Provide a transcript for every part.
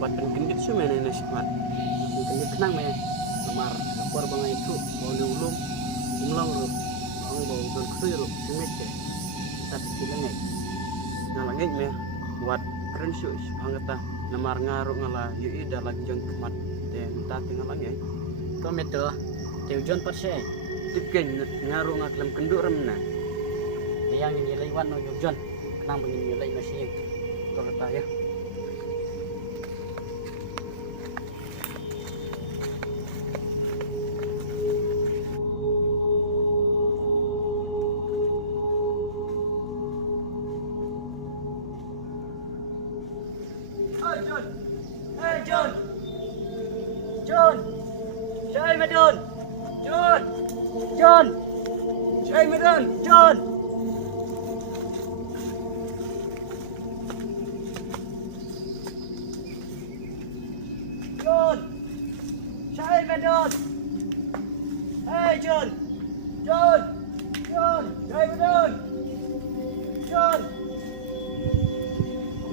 Buat pendit sih mana nasi mat, pendit kenang mana, lemar kapur bangga itu, bau ulung, umlang ro, orang bau dan khusyuk ro, cemit deh, tapi bilangnya, ngalangnya mah, buat keren sih, banget ah, lemar ngaruh ngalah, yui dah lagi jon kemat, deh, tapi ngalangnya, kau metu, tujuan perse, tipkan ngaruh ngaklam kendur mana, yang ini lewat no tujuan, kenang begini lewat masih, kau kata ya.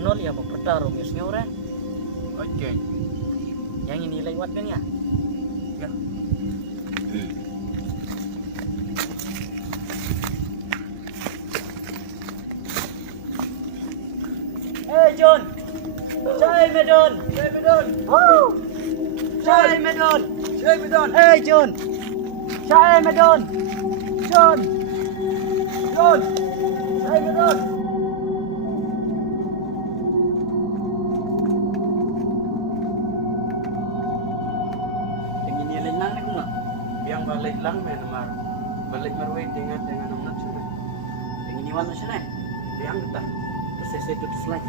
Non ya bertarung ya orang. Oke. Yang ini lewat kan ya? Ya. Hey John. Jai Medon. Jai Medon. Woo. Jai Medon. Jai Medon. Hey John. Jai Medon. John. John. Jai Medon. Yang balik lang men mar balik marway dengan amnat sana yang ini warna sana yang kita proses itu slide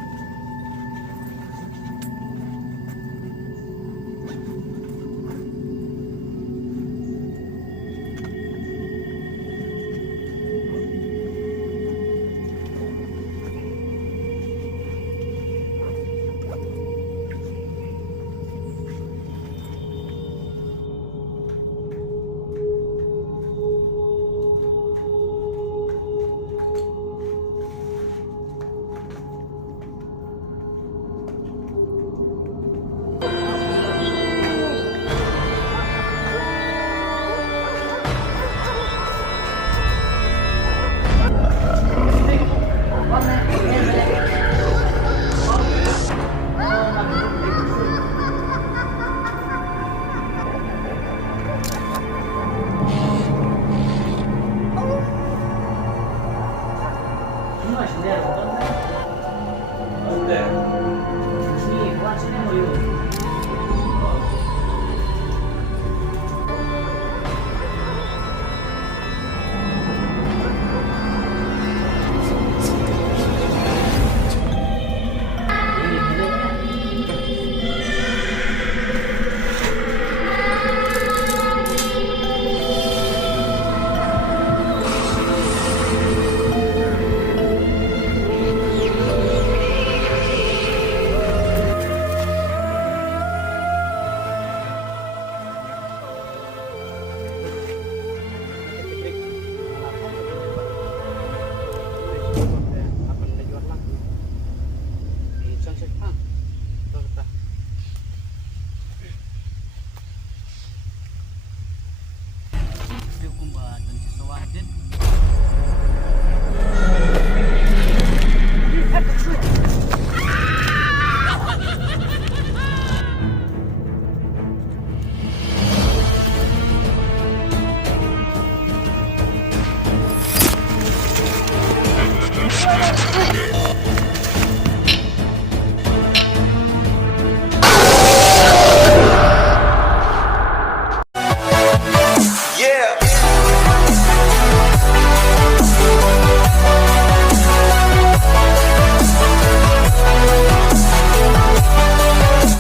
Ay,